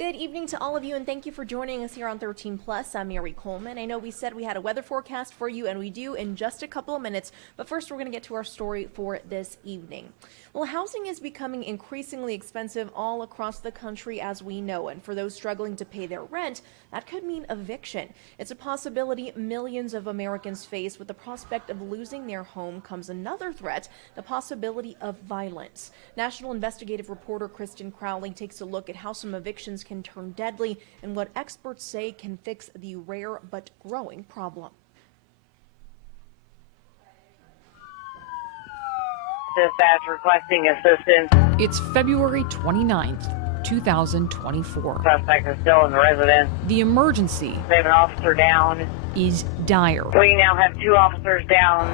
Good evening to all of you, and thank you for joining us here on 13 Plus. I'm Mary Coleman. I know we said we had a weather forecast for you, and we do in just a couple of minutes. But first, we're going to get to our story for this evening. Well, housing is becoming increasingly expensive all across the country, as we know. And for those struggling to pay their rent, that could mean eviction. It's a possibility millions of Americans face. With the prospect of losing their home comes another threat, the possibility of violence. National investigative reporter Kristen Crowley takes a look at how some evictions can turn deadly and what experts say can fix the rare but growing problem. Dispatch requesting assistance. It's February 29th, 2024. Suspect is still in the residence. The emergency They have an officer down. is dire. We now have 2 officers down.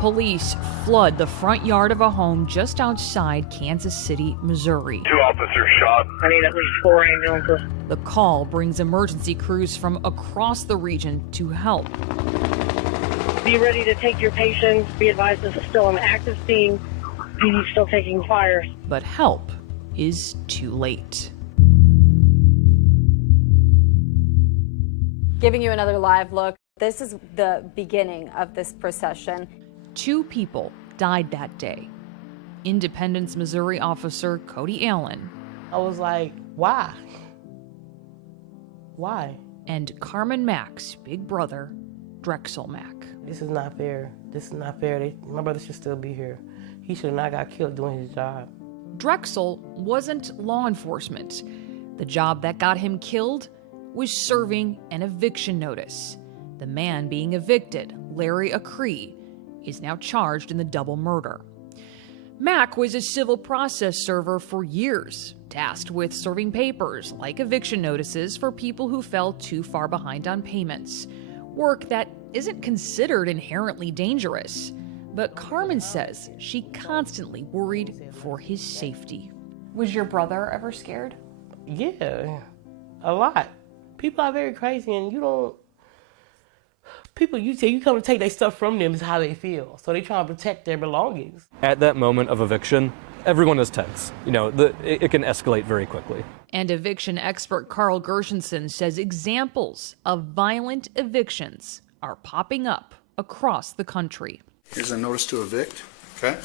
Police flood the front yard of a home just outside Kansas City, Missouri. 2 officers shot. I need at least 4 ambulances. The call brings emergency crews from across the region to help. Be ready to take your patients. Be advised this is still an active scene. Be still taking fires. But help is too late. Giving you another live look. This is the beginning of this procession. 2 people died that day. Independence, Missouri officer Cody Allen. I was like, why? Why? And Carmen Mack's big brother, Drexel Mack. This is not fair. This is not fair. My brother should still be here. He should have not got killed doing his job. Drexel wasn't law enforcement. The job that got him killed was serving an eviction notice. The man being evicted, Larry Acree, is now charged in the double murder. Mack was a civil process server for years, tasked with serving papers like eviction notices for people who fell too far behind on payments. Work that isn't considered inherently dangerous. But Carmen says she constantly worried for his safety. Was your brother ever scared? Yeah, a lot. People are very crazy, and people you come to take their stuff from them is how they feel. So they try to protect their belongings. At that moment of eviction, everyone is tense. It can escalate very quickly. And eviction expert Carl Gershenson says examples of violent evictions are popping up across the country. Here's a notice to evict, okay?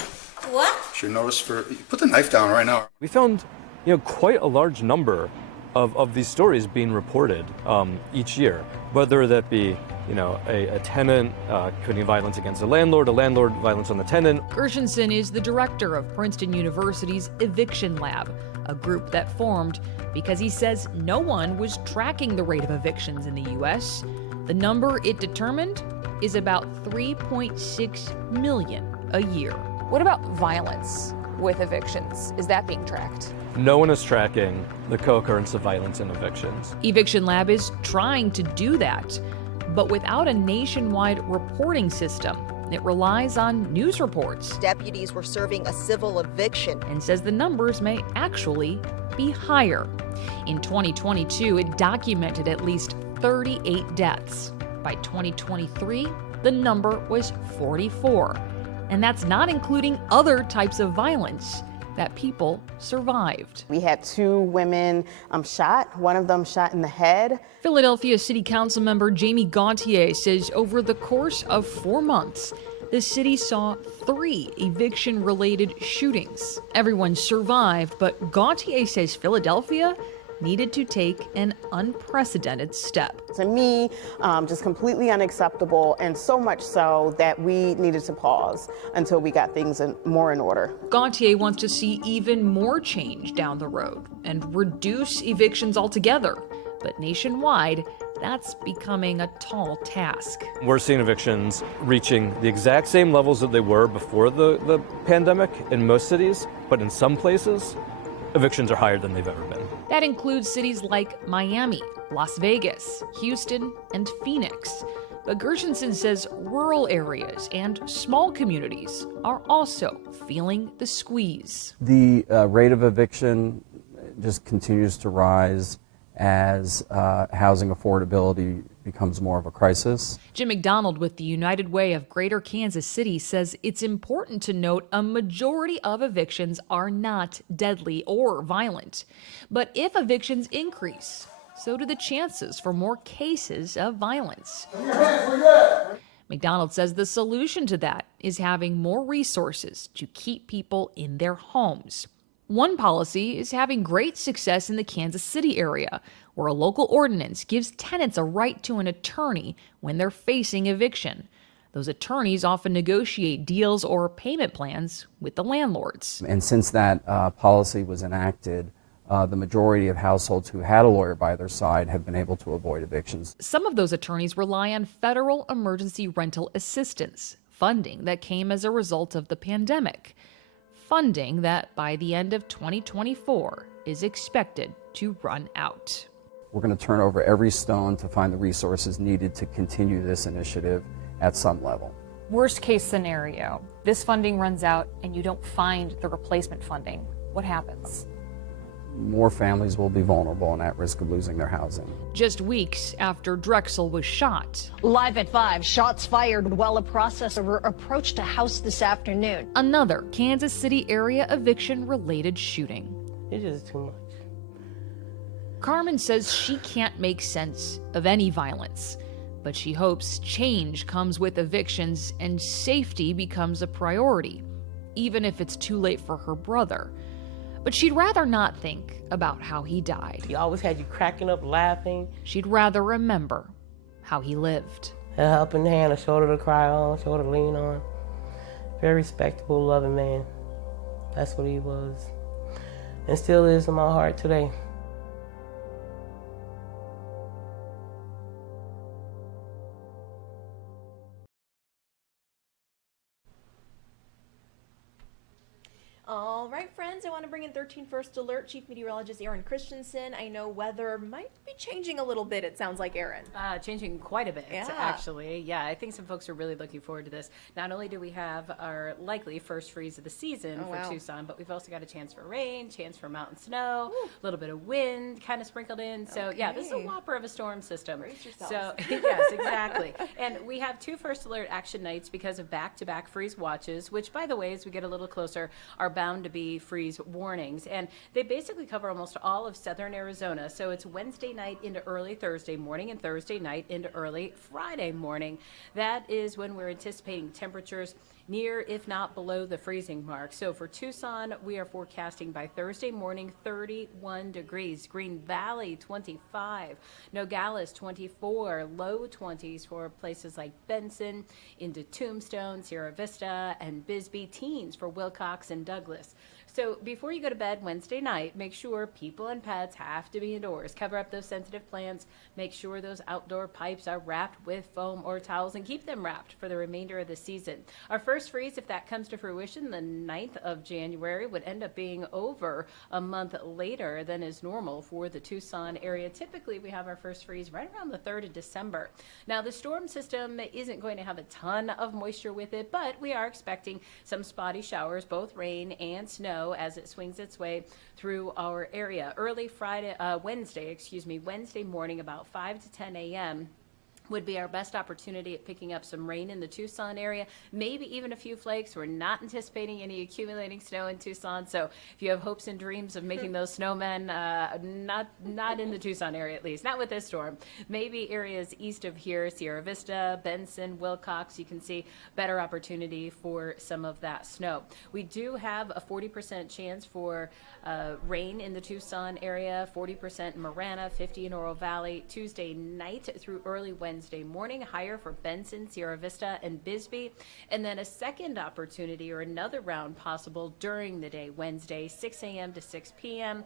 What? It's your notice for, put the knife down right now. We found, quite a large number of these stories being reported each year, whether that be, a tenant committing violence against a landlord violence on the tenant. Gershenson is the director of Princeton University's Eviction Lab, a group that formed because he says no one was tracking the rate of evictions in the U.S. The number it determined is about 3.6 million a year. What about violence with evictions? Is that being tracked? No one is tracking the co-occurrence of violence in evictions. Eviction Lab is trying to do that, but without a nationwide reporting system. It relies on news reports. Deputies were serving a civil eviction and says the numbers may actually be higher. In 2022, it documented at least 38 deaths. By 2023, the number was 44. And that's not including other types of violence that people survived. We had 2 women shot, one of them shot in the head. Philadelphia City Council member Jamie Gauthier says over the course of 4 months, the city saw 3 eviction-related shootings. Everyone survived, but Gauthier says Philadelphia needed to take an unprecedented step. To me, just completely unacceptable, and so much so that we needed to pause until we got things more in order. Gauthier wants to see even more change down the road and reduce evictions altogether. But nationwide, that's becoming a tall task. We're seeing evictions reaching the exact same levels that they were before the pandemic in most cities, but in some places, evictions are higher than they've ever been. That includes cities like Miami, Las Vegas, Houston, and Phoenix. But Gershenson says rural areas and small communities are also feeling the squeeze. The rate of eviction just continues to rise as housing affordability becomes more of a crisis. Jim McDonald with the United Way of Greater Kansas City says it's important to note a majority of evictions are not deadly or violent. But if evictions increase, so do the chances for more cases of violence. McDonald says the solution to that is having more resources to keep people in their homes. One policy is having great success in the Kansas City area, where a local ordinance gives tenants a right to an attorney when they're facing eviction. Those attorneys often negotiate deals or payment plans with the landlords. And since that policy was enacted, the majority of households who had a lawyer by their side have been able to avoid evictions. Some of those attorneys rely on federal emergency rental assistance, funding that came as a result of the pandemic. Funding that by the end of 2024 is expected to run out. We're going to turn over every stone to find the resources needed to continue this initiative at some level. Worst case scenario, this funding runs out and you don't find the replacement funding. What happens? More families will be vulnerable and at risk of losing their housing. Just weeks after Drexel was shot. Live at 5, shots fired while a processor approached a house this afternoon. Another Kansas City area eviction-related shooting. It's just too much. Carmen says she can't make sense of any violence, but she hopes change comes with evictions and safety becomes a priority, even if it's too late for her brother. But she'd rather not think about how he died. He always had you cracking up, laughing. She'd rather remember how he lived. A helping hand, a shoulder to cry on, shoulder to lean on. Very respectable, loving man. That's what he was. And still is in my heart today. All right, friends, I want to bring in 13 First Alert Chief Meteorologist Aaron Christensen. I know weather might be changing a little bit, it sounds like, Aaron. Changing quite a bit, Yeah. actually. Yeah, I think some folks are really looking forward to this. Not only do we have our likely first freeze of the season for Tucson, but we've also got a chance for rain, chance for mountain snow, a little bit of wind kind of sprinkled in. So, yeah, this is a whopper of a storm system. Brace yourselves. So, yes, exactly. And we have 2 First Alert action nights because of back-to-back freeze watches, which, by the way, as we get a little closer, are bound to be freeze warnings. And they basically cover almost all of southern Arizona. So it's Wednesday night into early Thursday morning and Thursday night into early Friday morning. That is when we're anticipating temperatures near, if not below, the freezing mark. So for Tucson, we are forecasting by Thursday morning 31 degrees. Green Valley 25, Nogales 24, low 20s for places like Benson, into Tombstone, Sierra Vista, and Bisbee. Teens for Wilcox and Douglas. So before you go to bed Wednesday night, make sure people and pets have to be indoors. Cover up those sensitive plants. Make sure those outdoor pipes are wrapped with foam or towels and keep them wrapped for the remainder of the season. Our first freeze, if that comes to fruition, the 9th of January, would end up being over a month later than is normal for the Tucson area. Typically, we have our first freeze right around the 3rd of December. Now, the storm system isn't going to have a ton of moisture with it, but we are expecting some spotty showers, both rain and snow, as it swings its way through our area. Early Wednesday morning, about 5 to 10 a.m. would be our best opportunity at picking up some rain in the Tucson area, maybe even a few flakes. We're not anticipating any accumulating snow in Tucson, so if you have hopes and dreams of making those snowmen, not in the Tucson area at least, not with this storm. Maybe areas east of here, Sierra Vista, Benson, Wilcox, you can see better opportunity for some of that snow. We do have a 40% chance for rain in the Tucson area, 40% in Marana, 50 in Oro Valley, Tuesday night through early Wednesday morning, higher for Benson, Sierra Vista, and Bisbee. And then a second opportunity or another round possible during the day, Wednesday, 6 a.m. to 6 p.m.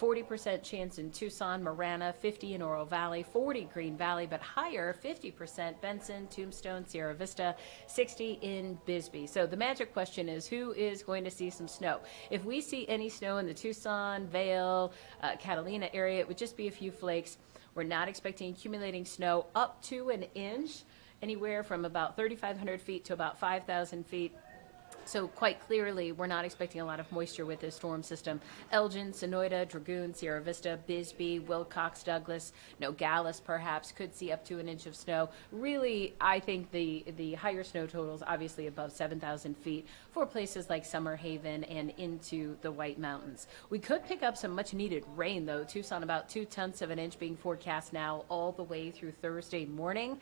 40% chance in Tucson, Marana, 50 in Oro Valley, 40 Green Valley, but higher, 50% Benson, Tombstone, Sierra Vista, 60 in Bisbee. So the magic question is, who is going to see some snow? If we see any snow in the Tucson, Vail, Catalina area, it would just be a few flakes. We're not expecting accumulating snow up to an inch, anywhere from about 3,500 feet to about 5,000 feet. So quite clearly, we're not expecting a lot of moisture with this storm system. Elgin, Sonoyta, Dragoon, Sierra Vista, Bisbee, Wilcox, Douglas, Nogales perhaps could see up to an inch of snow. Really, I think the higher snow totals, obviously above 7,000 feet for places like Summer Haven and into the White Mountains. We could pick up some much needed rain though. Tucson about 0.2 of an inch being forecast now all the way through Thursday morning.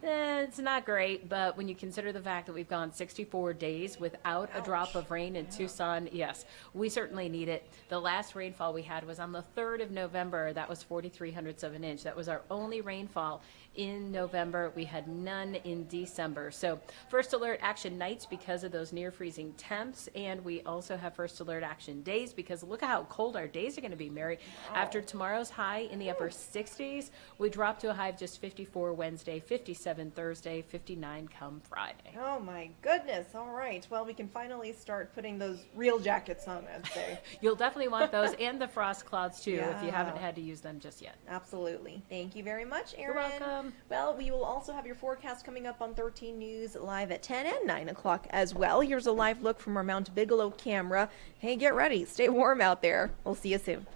It's not great, but when you consider the fact that we've gone 64 days without a drop of rain in Tucson, yes, we certainly need it. The last rainfall we had was on the 3rd of November. That was 0.43 of an inch. That was our only rainfall in November. We had none in December. So first alert action nights because of those near freezing temps, and we also have first alert action days because look at how cold our days are going to be, Mary. After tomorrow's high in the upper 60s, we drop to a high of just 54 Wednesday, 57 Thursday, 59 come Friday. Oh my goodness. All right. Well, we can finally start putting those real jackets on, I'd say. You'll definitely want those and the frost clouds too if you Yeah. haven't had to use them just yet. Absolutely. Thank you very much, Erin. You're welcome. Well, we will also have your forecast coming up on 13 News live at 10 and 9 o'clock as well. Here's a live look from our Mount Bigelow camera. Hey, get ready. Stay warm out there. We'll see you soon.